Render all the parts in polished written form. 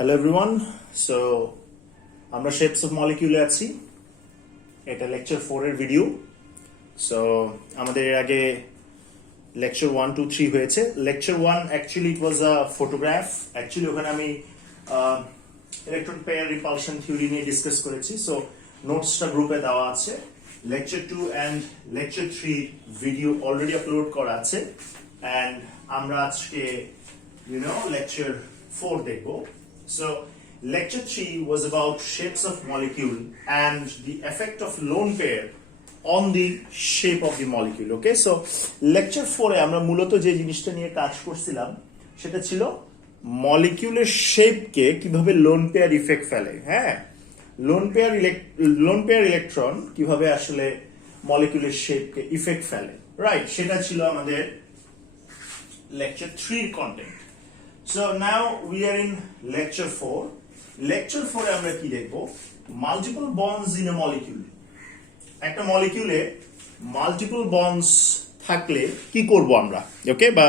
Hello everyone. So আমরা shapes of মলিকিউলে আছি। এটা লেকচার 4 এর ভিডিও। সো আমাদের এর আগে লেকচার 1 2 3 হয়েছে। Lecture 1 actually it was a photograph. Actually ওখানে আমি ইলেকট্রন পেয়ার রিপালশন থিওরি নিয়ে ডিসকাস করেছি। সো নোটসটা গ্রুপে দেওয়া আছে। Lecture 2 and lecture 3 video already upload করা আছে। এন্ড আমরা আজকে lecture 4 দেখব। So lecture 3 was about shapes of molecule and the effect of lone pair on the shape of the molecule. Okay, so lecture 4 এ আমরা মূলত যে জিনিসটা নিয়ে কাজ করছিলাম সেটা ছিল মলিকিউলের শেপকে কিভাবে লোন পেয়ার ইফেক্ট ফেলে। হ্যাঁ, লোন পেয়ার ইলেকট্রন কিভাবে আসলে মলিকিউলের শেপকে ইফেক্ট ফেলে, রাইট? সেটা ছিল আমাদের lecture 3 content. So now we are in lecture 4. Lecture 4 এ আমরা কি দেখব? Multiple bonds in a molecule. একটা মলিকিউলে মাল্টিপল বন্ডস থাকলে কি করব আমরা? ওকে, বা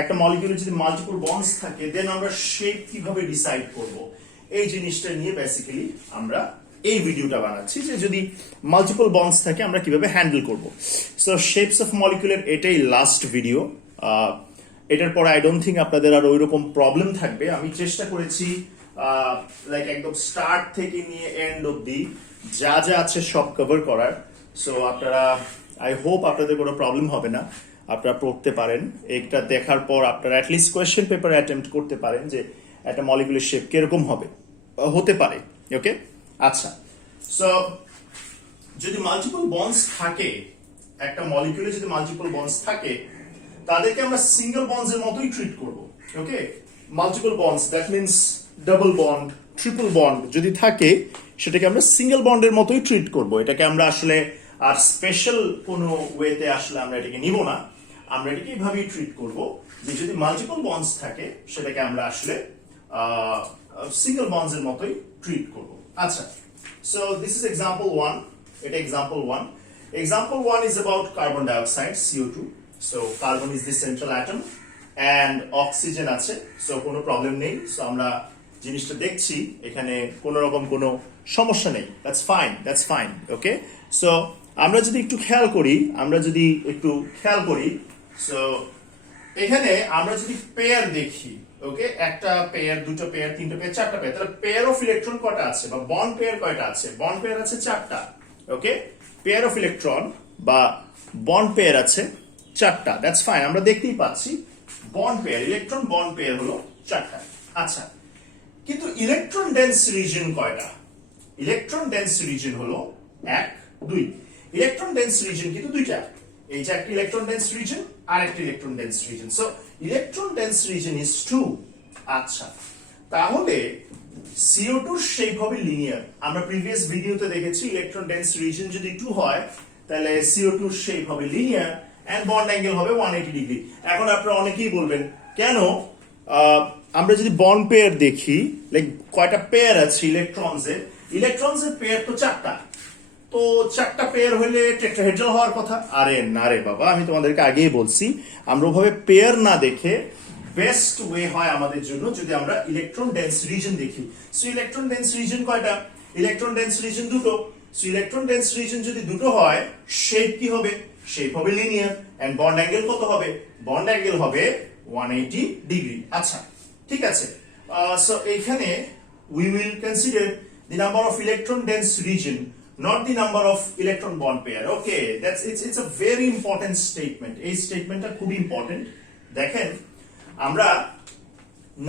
একটা মলিকিউলে যদি মাল্টিপল বন্ডস থাকে দেন আমরা শেপ কিভাবে ডিসাইড করব? এই জিনিসটা নিয়ে বেসিক্যালি আমরা এই ভিডিওটা বানাচ্ছি যে যদি মাল্টিপল বন্ডস থাকে আমরা কিভাবে হ্যান্ডেল করব। সো শেপস অফ মলিকিউলের এটাই লাস্ট ভিডিও। এটার পরে আই ডোন্ট থিঙ্ক আপনাদের আর ওইরকম প্রবলেম থাকবে। আমি চেষ্টা করেছি লাইক একদম স্টার্ট থেকে নিয়ে এন্ড অব্দি যা যা আছে সব কভার করার। সো আপনারা আই হোপ আপনাদের কোনো প্রবলেম হবে না, আপনারা পড়তে পারেন। এটা দেখার পর আপনারা অ্যাটলিস্ট কোয়েশ্চেন পেপার অ্যাটেম্প্ট করতে পারেন যে একটা মলিকিউলের শেপ কিরকম হতে পারে। ওকে, আচ্ছা। সো যদি মাল্টিপল বন্ডস থাকে, একটা মলিকিউলে যদি মাল্টিপল বন্ডস থাকে তাদেরকে আমরা সিঙ্গেল বন্ডস এর মতোই ট্রিট করব। Okay, multiple bonds that means double bond, triple bond যদি থাকে সেটাকে আমরা সিঙ্গেল বন্ডের মতোই ট্রিট করব। এটাকে আমরা আসলে আর স্পেশাল কোনো ওয়েতে আসলে আমরা এটাকে নিব না, আমরা এটাকে এইভাবেই ট্রিট করব যে যদি মাল্টিপল বন্ডস থাকে সেটাকে আমরা আসলে সিঙ্গেল বন্ডস এর মতোই ট্রিট করব। আচ্ছা, সো দিস ইজ এক্সাম্পল 1। এটা example 1। Example 1 is about carbon dioxide CO2. So carbon is the central atom and oxygen আছে, সো কোনো প্রবলেম নেই। সো আমরা জিনিসটা দেখছি, এখানে কোনো রকম কোনো সমস্যা নেই। That's fine. ওকে, সো আমরা যদি একটু খেয়াল করি, সো এখানে আমরা যদি পেয়ার দেখি, ওকে, একটা পেয়ার, দুটো পেয়ার, তিনটা পেয়ার, চারটা পেয়ার, তাহলে পেয়ার অফ ইলেকট্রন কয়টা আছে বা বন্ড পেয়ার কয়টা আছে? বন্ড পেয়ার আছে 4টা। ওকে, পেয়ার অফ ইলেকট্রন বা বন্ড পেয়ার আছে 4টা। দ্যাটস ফাইন, আমরা দেখতেই পাচ্ছি bond pair, electron bond pair হলো 4টা। আচ্ছা, কিন্তু ইলেকট্রন ডেন্স রিজিয়ন কয়টা? ইলেকট্রন ডেন্স রিজিয়ন হলো 1 2। ইলেকট্রন ডেন্স রিজিয়ন কিন্তু দুইটা, এই যে একটা ইলেকট্রন ডেন্স রিজিয়ন আর একটা electron dense region. So electron dense region is 2। আচ্ছা, তাহলে CO2 এর শেপ হবে লিনিয়ার। আমরা প্রিভিয়াস ভিডিওতে দেখেছি ইলেকট্রন ডেন্স রিজিয়ন যদি 2 হয় তাহলে CO2 এর শেপ হবে লিনিয়ার and bond angle হবে 180 ডিগ্রি। এখন আপনারা অনেকেই বলবেন কেন আমরা যদি বন্ড পেয়ার দেখি, লাইক কয়টা পেয়ার আছে ইলেকট্রনস এর পেয়ার তো 4টা, তো 4টা পেয়ার হলে টেট্রাহেড্রাল হওয়ার কথা। আরে না রে বাবা, আমি তোমাদেরকে আগেই বলছি আমরা ওভাবে পেয়ার না দেখে বেস্ট ওয়ে হয় আমাদের জন্য যদি আমরা ইলেকট্রন ডেন্স রিজিয়ন দেখি। সো ইলেকট্রন ডেন্স রিজিয়ন কয়টা? ইলেকট্রন ডেন্স রিজিয়ন দুটো। সো ইলেকট্রন ডেন্স রিজিয়ন যদি দুটো হয় শেপ কি হবে? শেপ হবে লিনিয়ার। এন্ড বন্ড অ্যাঙ্গেল কত হবে? বন্ড অ্যাঙ্গেল হবে 180 ডিগ্রি। আচ্ছা, ঠিক আছে। সো এখানে we will consider the number of electron dense region, not the number of electron bond pair. Okay, it's a very important statement. এই স্টেটমেন্টটা খুব ইম্পর্টেন্ট। দেখেন, আমরা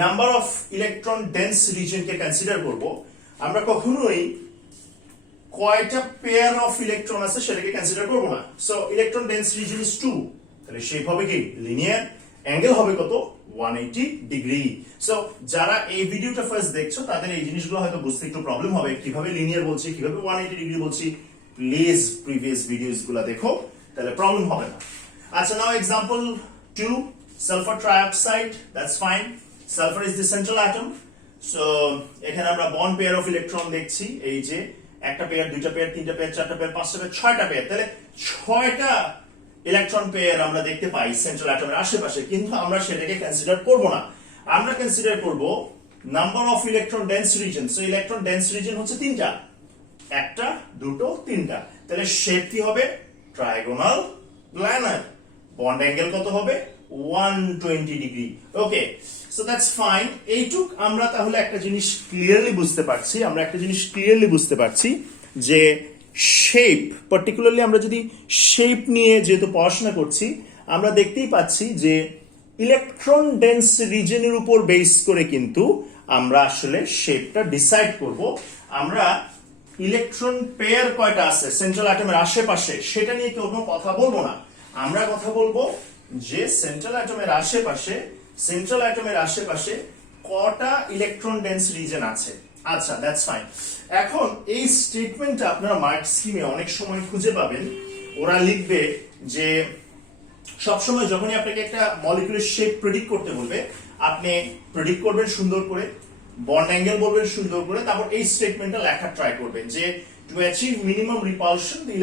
নাম্বার অফ ইলেকট্রন ডেন্স রিজিয়নকে কনসিডার করব, আমরা কখনোই কয়টা পেয়ার অফ ইলেকট্রন আছে সেটাকে কনসিডার করব না। So electron dense region is 2, তাহলে শেপ হবে কি? লিনিয়ার। অ্যাঙ্গেল হবে কত? 180 ডিগ্রি। সো যারা এই ভিডিওটা ফার্স্ট দেখছো তাদের এই জিনিসগুলো হয়তো বুঝতে একটু প্রবলেম হবে, কিভাবে লিনিয়ার বলছি, কিভাবে 180 ডিগ্রি বলছি। প্লিজ প্রিভিয়াস ভিডিওসগুলো দেখো, তাহলে প্রবলেম হবে না। আচ্ছা, now example 2, sulphur trioxide. That's fine, sulphur is the central atom. So এখানে আমরা বন্ড পেয়ার অফ ইলেকট্রন দেখছি, এই যে একটা পেয়ার, দুইটা পেয়ার, তিনটা পেয়ার, চারটা পেয়ার, পাঁচটা পেয়ার, 6টা পেয়ার। তাহলে 6টা ইলেকট্রন পেয়ার আমরা দেখতে পাই সেন্ট্রাল অ্যাটমের আশেপাশে, কিন্তু আমরা সেটাকে কনসিডার করব না। আমরা কনসিডার করব number of electron dense region, so electron dense region হচ্ছে তিনটা, একটা দুটো তিনটা, তাহলে শেপ কি হবে ট্রায়াগোনাল প্ল্যানার, বন্ড অ্যাঙ্গেল কত হবে 120 degree. Okay, so that's fine. এইটুক আমরা তাহলে একটা জিনিস ক্লিয়ারলি বুঝতে পারছি, যে শেপ, পার্টিকুলারলি আমরা যদি শেপ নিয়ে যেহেতু পড়াশোনা করছি, আমরা দেখতেই পাচ্ছি যে ইলেকট্রন ডেন্স রিজনের উপর বেস করে কিন্তু আমরা আসলে শেপটা ডিসাইড করব। আমরা ইলেকট্রন পেয়ার কয়টা আছে সেন্ট্রাল অ্যাটমের আশেপাশে সেটা নিয়ে কোনো কথা বলবো না, আমরা কথা বলবো যে সেন্ট্রাল অ্যাটমের আশেপাশে কটা ইলেকট্রন ডেন্স রিজন আছে। আচ্ছা, দ্যাটস ফাইন। এখন এই স্টেটমেন্টটা আপনারা মার্ক স্কিমে অনেক সময় খুঁজে পাবেন, ওরা লিখবে যে সবসময় যখনই আপনাকে একটা মলিকিউলের শেপ প্রেডিক্ট করতে বলবে, আপনি প্রেডিক্ট করবেন সুন্দর করে, বন্ড অ্যাঙ্গেল বলবেন সুন্দর করে, তারপর এই স্টেটমেন্টটা লেখা ট্রাই করবেন যে to achieve minimum repulsion the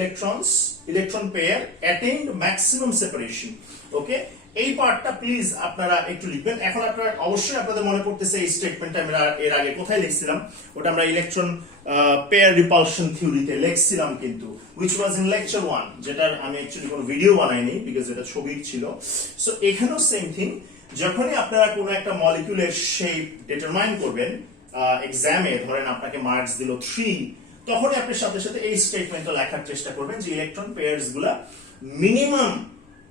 electron pair attained maximum separation. Okay, এই পার্টটা প্লিজ আপনারা একটু লিখবেন। এখন আপনারা অবশ্যই আপনাদের মনে পড়তেছে এই স্টেটমেন্টটা আমরা এর আগে কোথায় লিখছিলাম, ওটা আমরা ইলেকট্রন পেয়ার রিপালশন থিওরিতে লিখছিলাম কিন্তু, which was in lecture 1, যেটার আমি অ্যাকচুয়ালি কোনো ভিডিও বানাইনি বিকজ এটা ছবির ছিল। সো এখানেও সেম থিং, যখনই আপনারা কোনো একটা মলিকিউলের শেপ ডিটারমাইন করবেন এক্সামে, ধরেন আপনাকে মার্কস দিল 3, তখনই আপনি সাথে সাথে এই স্টেটমেন্টটা লেখার চেষ্টা করবেন যে ইলেকট্রন পেয়ারস গুলা মিনিমাম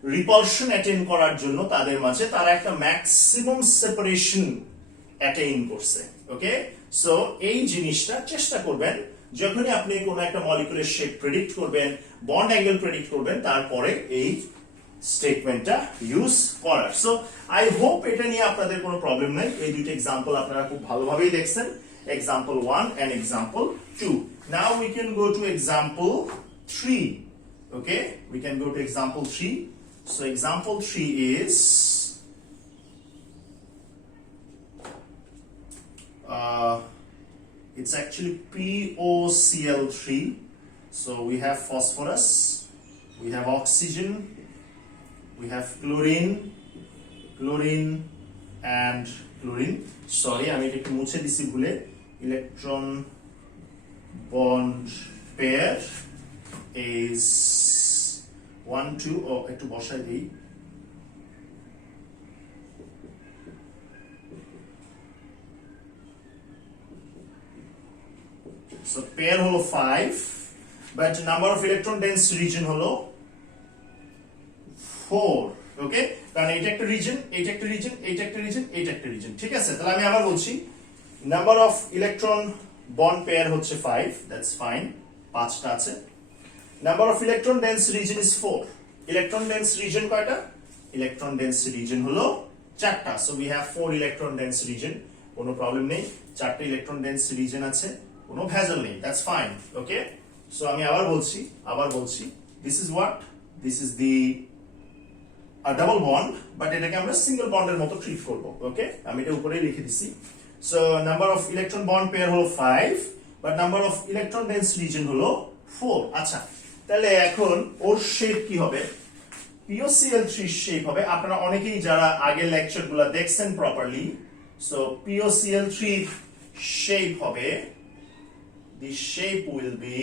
রিপালশন অ্যাটেইন করার জন্য তাদের মাঝে তারা একটা ম্যাক্সিমাম সেপারেশন অ্যাটেইন করছে। ওকে, সো এই জিনিসটা চেষ্টা করবেন যখনই আপনি কোনো একটা মলিকিউলের শেপ প্রেডিক্ট করবেন, বন্ড অ্যাঙ্গেল প্রেডিক্ট করবেন, তারপরে এই স্টেটমেন্টটা ইউজ করার। সো আই হোপ এটা নিয়ে আপনাদের কোনো প্রবলেম নাই। এই দুইটা এক্সাম্পল আপনারা খুব ভালোভাবেই দেখছেন, example 1 and example 2. Now we can go to example 3. Okay, we can go to example 3. So example 3 is it's actually POCl3. So we have phosphorus, we have oxygen, we have chlorine and chlorine. Sorry, আমি এটা একটু মুছে দিছি ভুলে। Electron bond pair is 1 2, একটু বসাই দিই। So pair হলো 5, but number of electron dense region হলো 4. ওকে, কারণ এইটা একটা রিজন, এইটা একটা রিজন, এইটা একটা রিজন, এইটা একটা রিজন। ঠিক আছে, তাহলে আমি আবার বলছি, number of electron bond pair হচ্ছে 5, দ্যাটস ফাইন, 5টা আছে। Number of electron dense region is 4। Electron dense region কয়টা? ইলেকট্রন ডেন্স রিজন হলো 4টা। So we have 4 electron dense region, কোনো প্রবলেম নেই, 4টা ইলেকট্রন ডেন্স রিজন আছে, কোনো ভেজাল নেই, দ্যাটস ফাইন। ওকে, সো আমি আবার বলছি, this is what, this is the double bond, but এটাকে আমরা সিঙ্গেল বন্ডের মতো ট্রিট করব। ওকে, আমি এটা উপরেই লিখে দিছি। So number of electron bond pair হলো 5, but number of electron dense region হলো 4। আচ্ছা, তাহলে এখন ওর শেপ কি হবে? POCl3 শেপ হবে, আপনারা অনেকেই যারা আগের লেকচারগুলো দেখছেন প্রপারলি, সো POCl3 শেপ হবে, the shape will be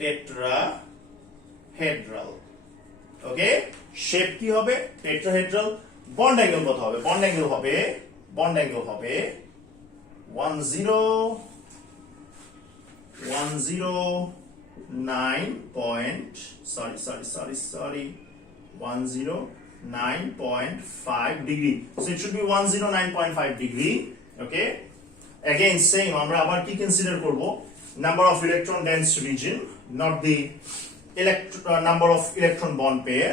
tetrahedral. Okay, shape কি হবে? টেট্রাহেড্রাল। বন্ড অ্যাঙ্গেল কত হবে? বন্ড অ্যাঙ্গেল হবে 109.5 degree. So it should be 109.5 degree. Okay, again same, আমরা আবার কি কনসিডার করব? Number of electron dense region, not the number of electron bond pair.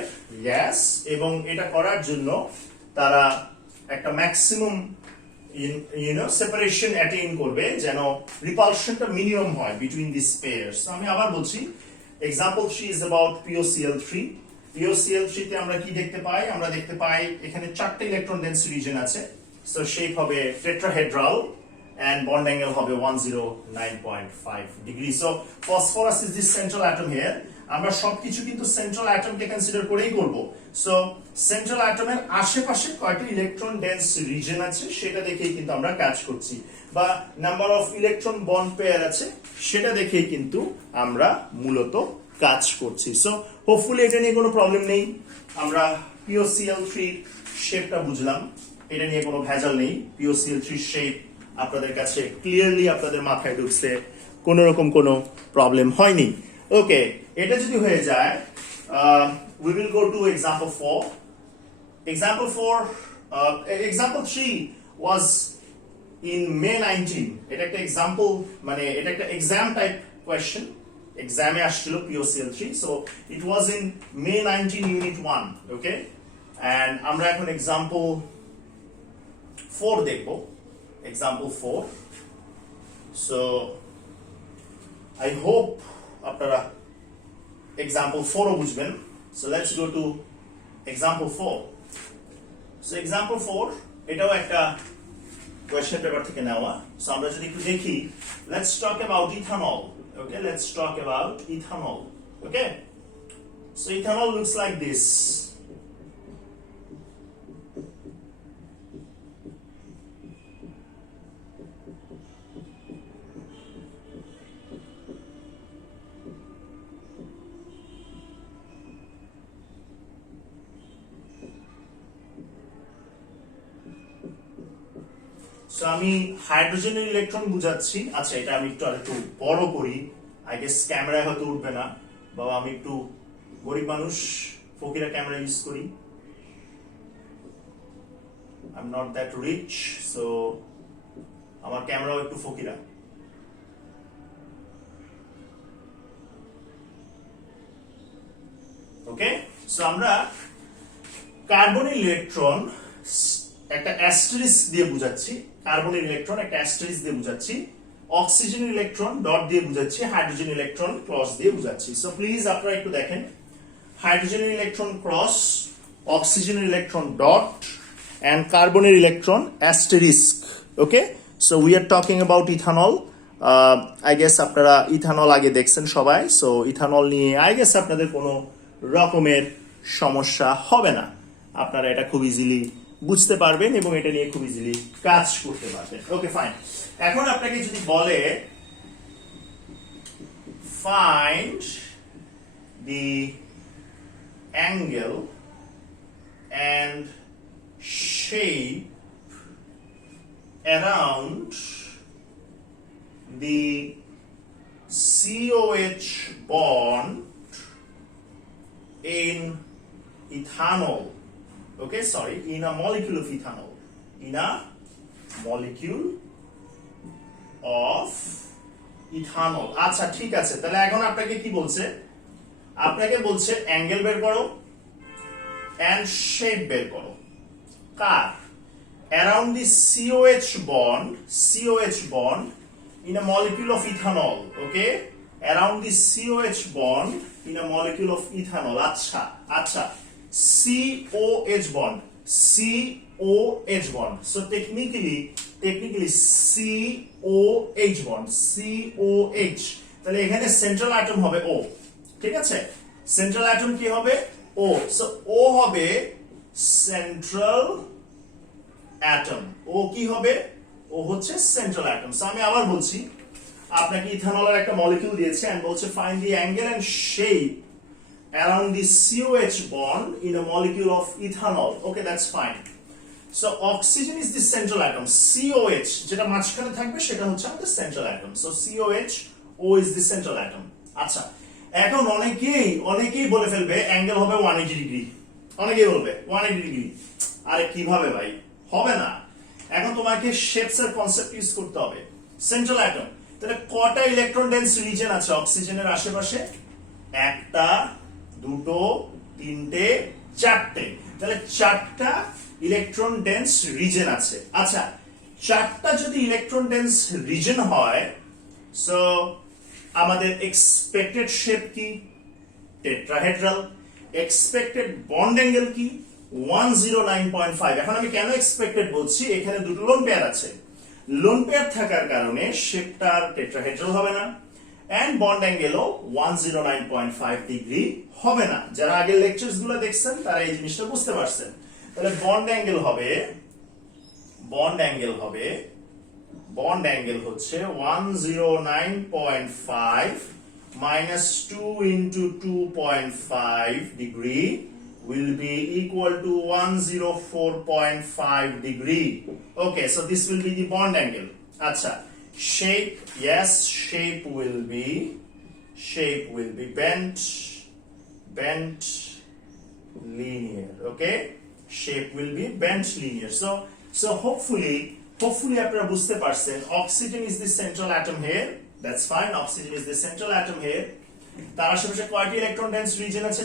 Yes, এবং এটা করার জন্য তারা একটা ম্যাক্সিমাম সেপারেশন অ্যাটেইন করবে যেন রিপালশনটা মিনিমাম হয় বিটুইন দিস পেয়ারস। আমি আবার বলছি, example 3 is about POCl3. POCl3 তে আমরা কি দেখতে পাই? আমরা দেখতে পাই এখানে 4টা ইলেকট্রন ডেন্স রিজন আছে, সো শেপ হবে টেট্রাহেড্রাল and bond angle হবে 109.5 degree. So phosphorus is the central atom here. আমরা সবকিছু কিন্তু সেন্ট্রাল অ্যাটমকে কনসিডার করেই করব। সো সেন্ট্রাল অ্যাটমের আশেপাশে কয়টি ইলেকট্রন ডেন্স রিজন আছে সেটা দেখেই কিন্তু আমরা কাজ করছি, বা number of electron bond pair আছে সেটা দেখেই কিন্তু আমরা মূলত কাজ করছি। সো হোপফুলি এটা নিয়ে কোনো প্রবলেম নেই। আমরা POCl3 শেপটা বুঝলাম, এটা নিয়ে কোনো ভেজাল নেই। POCl3 শেপ আপনাদের কাছে ক্লিয়ারলি আপনাদের মাথায় ঢুকছে, কোনো রকম কোনো প্রবলেম হয়নি। ওকে, এটা যদি হয়ে যায়, we will go to example 4. Example 3 was in May 19. এটা একটা এক্সাম্পল, মানে এটা একটা এক্সাম টাইপ কোয়েশ্চেন, এক্সামে আসছিল POCl3, so it was in May 19 unit 1. Okay, and আমরা এখন এক্সাম্পল 4 দেখব, এক্সাম্পল 4. so I hope আপনারা example 4 ও বুঝবেন। so let's go to example 4. so example 4 এটাও একটা কোয়েশ্চেন পেপার থেকে নেওয়া। so আমরা যদি একটু দেখি, let's talk about ethanol. okay, let's talk about ethanol. okay, so ethanol looks like this. So আমি হাইড্রোজেনের ইলেকট্রন বুঝাচ্ছি। আচ্ছা, এটা আমি একটু আরেকটু বড় করি, আই গেস ক্যামেরায় হয়তো উঠবে না, বাবা আমি একটু গরিব মানুষ, ফকিরা ক্যামেরা ইউজ করি, I am not that rich, so আমার ক্যামেরাও একটু ফকিরা। ওকে, সো আমরা কার্বনের ইলেকট্রন একটা অ্যাস্টেরিস্ক দিয়ে বুঝাচ্ছি, কার্বনের ইলেকট্রন একটা অ্যাস্টেরিস্ক দিয়ে বুঝাচ্ছি, অক্সিজেনের ইলেকট্রন ডট দিয়ে বুঝাচ্ছি, হাইড্রোজেন ইলেকট্রন ক্রস দিয়ে বুঝাচ্ছি। সো প্লিজ আপনারা একটু দেখেন, হাইড্রোজেনের ইলেকট্রন ক্রস, অক্সিজেনের ইলেকট্রন ডট, and কার্বনের electron asterisk. Okay, so we are talking about ethanol. I guess আপনারা ইথানল আগে দেখছেন সবাই, সো ইথানল নিয়ে আই গেস আপনাদের কোনো রকমের সমস্যা হবে না, আপনারা এটা খুব ইজিলি বুঝতে পারবেন এবং এটা নিয়ে খুব ইজিলি কাজ করতে পারবেন। ওকে ফাইন, এখন আপনাকে যদি বলে find the angle and shape around the COH bond in ethanol. Okay, sorry, in a molecule of ethanol. In a molecule of ethanol. আচ্ছা ঠিক আছে, তাহলে এখন আপনাকে কি বলছে? আপনাকে বলছে অ্যাঙ্গেল বের করো and shape বের করো। কার? Around the COH bond in a molecule of ethanol. Okay, around the COH bond in a molecule of ethanol. আচ্ছা আচ্ছা, COH bond, COH bond. So technically COH bond, COH, তাহলে এখানে central atom হবে O। ঠিক আছে, central atom কি হবে? O। So O হবে সেন্ট্রাল অ্যাটম। O কি হবে? O হচ্ছে সেন্ট্রাল অ্যাটম। সো আমি আবার বলছি, আপনাকে ইথানলের একটা মলিকিউল দিয়েছে এন্ড বলছে find the angle and shape around the COH bond in a molecule of ethanol. Okay, that's fine. So oxygen is the central atom. COH যেটা মাঝখানে থাকবে সেটা হচ্ছে আমাদের central atom. So COH, O is the central atom. আচ্ছা, এখন অনেকেই বলে ফেলবে অ্যাঙ্গেল হবে 180 ডিগ্রি, অনেকেই বলবে 180 ডিগ্রি। আরে কিভাবে ভাই, হবে না। এখন তোমাকে শেপস এর কনসেপ্ট ইউজ করতে হবে। সেন্ট্রাল অ্যাটম, তাহলে কয়টা ইলেকট্রন ডেন্স রিজিয়ন আছে অক্সিজেনের আশেপাশে? একটা, দুটো, তিনটে, চারটে। তাহলে চারটা ইলেকট্রন ডেন্স রিজিয়ন আছে। আচ্ছা, চারটা যদি ইলেকট্রন ডেন্স রিজিয়ন হয়, সো আমাদের এক্সপেক্টেড শেপ কি? টেট্রাহেড্রাল। এক্সপেক্টেড বন্ড অ্যাঙ্গেল কি? 109.5। এখন আমি কেন এক্সপেক্টেড বলছি? এখানে দুটো লোন পেয়ার আছে, লোন পেয়ার থাকার কারণে শেপটা টেট্রাহেড্রাল হবে না, এন্ড বন্ড অ্যাঙ্গেলও 109.5 ডিগ্রি হবে না। যারা আগের লেকচারস গুলো দেখছেন তারা এই জিনিসটা বুঝতে পারছেন। তাহলে বন্ড অ্যাঙ্গেল হচ্ছে 109.5 minus 2 into 2.5 degree will be equal to 104.5 degree. Okay, so this will be the bond angle. Acha, shape, yes, shape will be bent linear. Okay, shape will be bent linear. So hopefully আপনারা বুঝতে পারছেন oxygen is the central atom here. That's fine, oxygen is the central atom here. তার আশেপাশে কয়টি electron dense region আছে?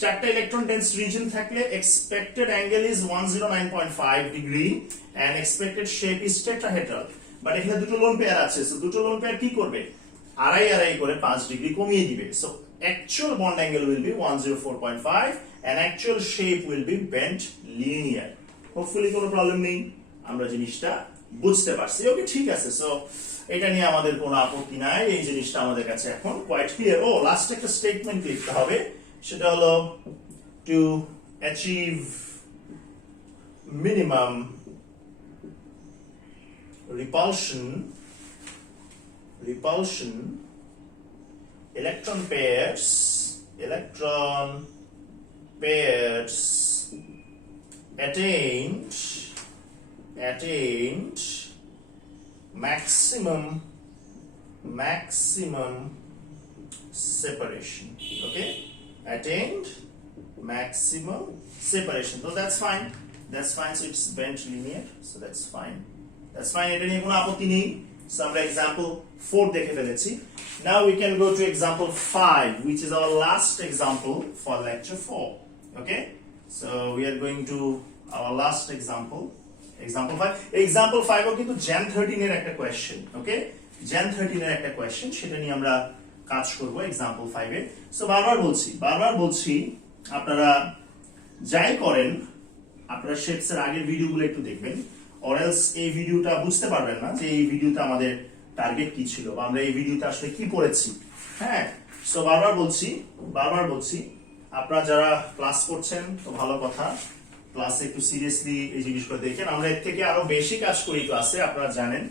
চারটা electron dense region থাকলে expected angle is 109.5 degree and expected shape is tetrahedral. But এখানে দুটো লোন পেয়ার আছে, so দুটো লোন পেয়ার কি করবে? আড়াই করে 5 ডিগ্রি কমিয়ে দিবে। So actual bond angle will be 104.5 and actual shape will be bent linear. Hopefully কোনো প্রবলেম নেই, আমরা জিনিসটা বুঝতে পারছি। ওকে, ঠিক আছে। সো এটা নিয়ে আমাদের কোনো আপত্তি নাই, এই জিনিসটা আমাদের কাছে এখন কোয়াইট ক্লিয়ার। ও লাস্ট একটা স্টেটমেন্ট লিখতে হবে, সেটা হলো two achieve minimum repulsion electron pairs attained maximum separation. Okay, attained maximum separation. So that's fine, so it's bent linear, so that's fine. এটা নিয়ে কোনো আপত্তি নেই। সো আমরা এক্সাম্পল 4 দেখে ফেলেছি। Now we can go to example 5, which is our last example for lecture 4. Okay, so we are going to our last example 5. Example 5 ও কিন্তু Jan 13 এর একটা কোশ্চেন। ওকে, Jan 13 এর একটা কোশ্চেন, সেটা নিয়ে আমরা কাজ করব example 5 এ। সো বারবার বলছি আপনারা যাই করেন, আপনারা শেপস এর আগের ভিডিওগুলো একটু দেখবেন, or else এই ভিডিওটা বুঝতে পারবেন না যে এই ভিডিওতে আমাদের টার্গেট কি ছিল বা আমরা এই ভিডিওতে আসলে কি পড়েছি। হ্যাঁ, সো বারবার বলছি আপনারা যারা ক্লাস করছেন তো ভালো কথা, ক্লাসে একটু সিরিয়াসলি এই জিনিসগুলো দেখেন। আমরা এর থেকে আরো বেশি কাজ করি ক্লাসে, আপনারা জানেন।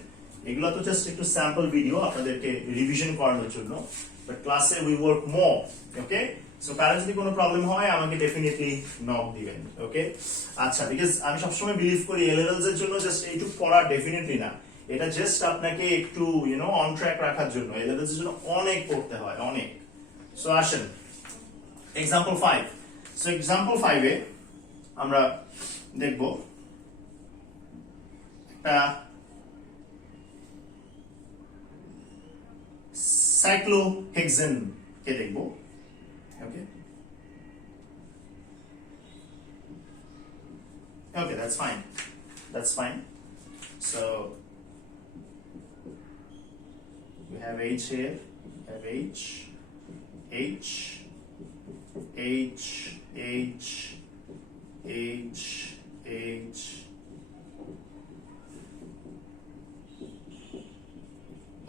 এগুলো তো জাস্ট একটু স্যাম্পল ভিডিও আপনাদেরকে রিভিশন করানোর জন্য, বাট ক্লাসে we work more. Okay, so কারো যদি কোনো প্রবলেম হয় আমাকে ডেফিনেটলি নক দিবেন। ওকে, আচ্ছা, বিকজ আমি সবসময় বিলিভ করি এ লেভেলস এর জন্য জাস্ট এইটুকু পড়া ডেফিনেটলি না, এটা জাস্ট আপনাকে একটু অন ট্র্যাক রাখার জন্য। এ লেভেলস এর জন্য অনেক পড়তে হয়, অনেক। সো আসেন এক্সাম্পল 5। সো এক্সাম্পল 5 এ আমরা দেখব একটা সাইক্লোহেক্সেন কে দেখব। Okay, that's fine. So we have H here, H.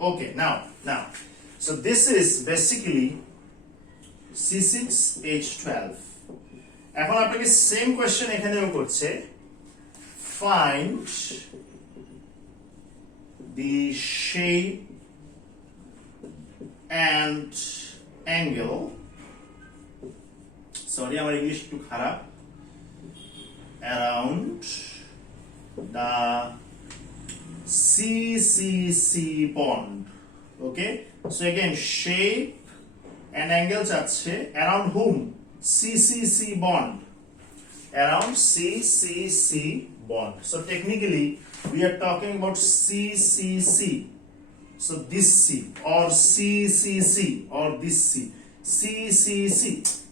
Okay, now, so this is basically C6H12. এখন আপনাকে সেম কোশ্চেন এখানেও করছে, find the shape and angle, sorry আমার ইংলিশ একটু খারাপ, around the CCC bond. Okay, so again shape and angle চাচ্ছে around whom? CCC bond, around CCC bond. So technically we are talking about CCC. So this C or CCC or this C, CCC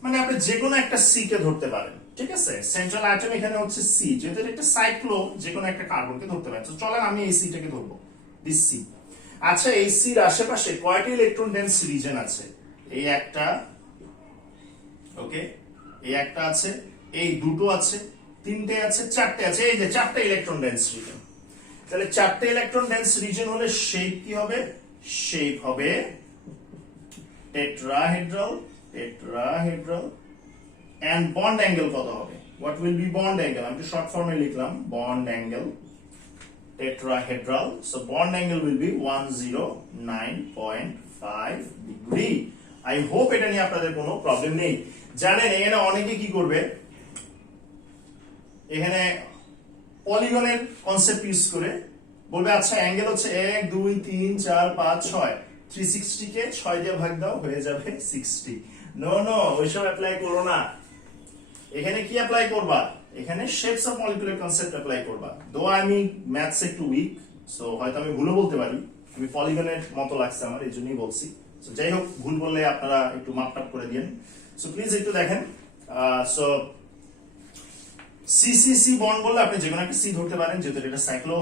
মানে আপনি যে কোনো একটা C কে ধরতে পারেন, ঠিক আছে? সেন্ট্রাল অ্যাটম এখানে হচ্ছে C, যেহেতু একটা সাইক্লো, যে কোনো একটা কার্বনকে ধরতে পারেন। তো চলেন আমি এই সিটাকে ধরবো, দিস C। আচ্ছা, এই সির আশেপাশে কয়টি ইলেকট্রন ডেন্স রিজন আছে? এই একটা, ওকে, এই একটা আছে, এই দুটো আছে, তিনটে আছে, চারটে আছে, এই যে চারটে ইলেকট্রন ডেন্স রিজন। তাহলে চারটে ইলেকট্রন ডেন্স রিজন হলে শেপ কি হবে? শেপ হবে tetrahedral, tetrahedral, and bond angle কত হবে? What will be bond angle? আমি একটু শর্ট ফর্মে লিখলাম bond angle tetrahedral. So bond angle will be 109.5 degree. I hope এটা নিয়ে আপনাদের কোনো প্রবলেম নেই। জানেন এখানে অনেকে কি করবে, এখানে পলিগনের কনসেপ্ট ইউজ করে বলবে আচ্ছা অ্যাঙ্গেল হচ্ছে 1 2 3 4 5 6, 360 কে 6 দিয়ে ভাগ দাও হয়ে যাবে 60। নো নো, ওইসব অ্যাপ্লাই করো না। এখানে কি অ্যাপ্লাই করবা? এখানে shapes of molecular concept apply করবা। দো আমি ম্যাথস একটু উইক, সো হয়তো আমি ভুলও বলতে পারি, আমি পলিগনের মতো লাগছে আমার, এই জন্যই বলছি। সো যাই হোক, ভুল বললে আপনারা একটু মাপটাপ করে দিন। সো প্লিজ একটু দেখেন। সো সিসিসি বন্ড বললে আপনি যে কোনো একটা সি ধরতে পারেন, যেহেতু এটা সাইক্লো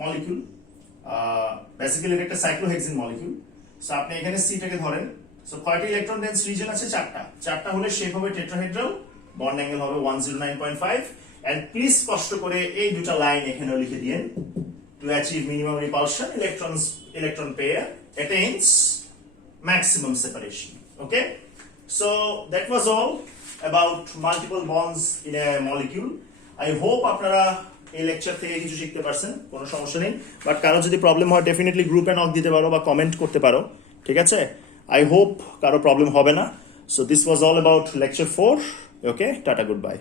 মলিকিউল, বেসিক্যালি এটা একটা সাইক্লোহেক্সিন মলিকিউল। সো আপনি এখানে সিটাকে ধরেন। সো কয়টি ইলেকট্রন ডেন্স রিজন আছে? 4টা। 4টা হলে শেপ হবে টেট্রাহেড্রাল, বন্ড অ্যাঙ্গেল হবে 109.5, এন্ড প্লিজ স্পষ্ট করে এই দুটো লাইন এখানে লিখে দিয়েন। Two achieve minimum repulsion, electron pair attains maximum separation. Okay, so that was all about multiple bonds in a molecule. I hope আপনারা এই লেকচার থেকে কিছু শিখতে পারছেন, কোনো সমস্যা নেই। বাট কারো যদি প্রবলেম হয় ডেফিনেটলি গ্রুপে নক দিতে পারো বা কমেন্ট করতে পারো, ঠিক আছে? আই হোপ কারো প্রবলেম হবে না। So this was all about lecture 4. Okay, tata, good bye.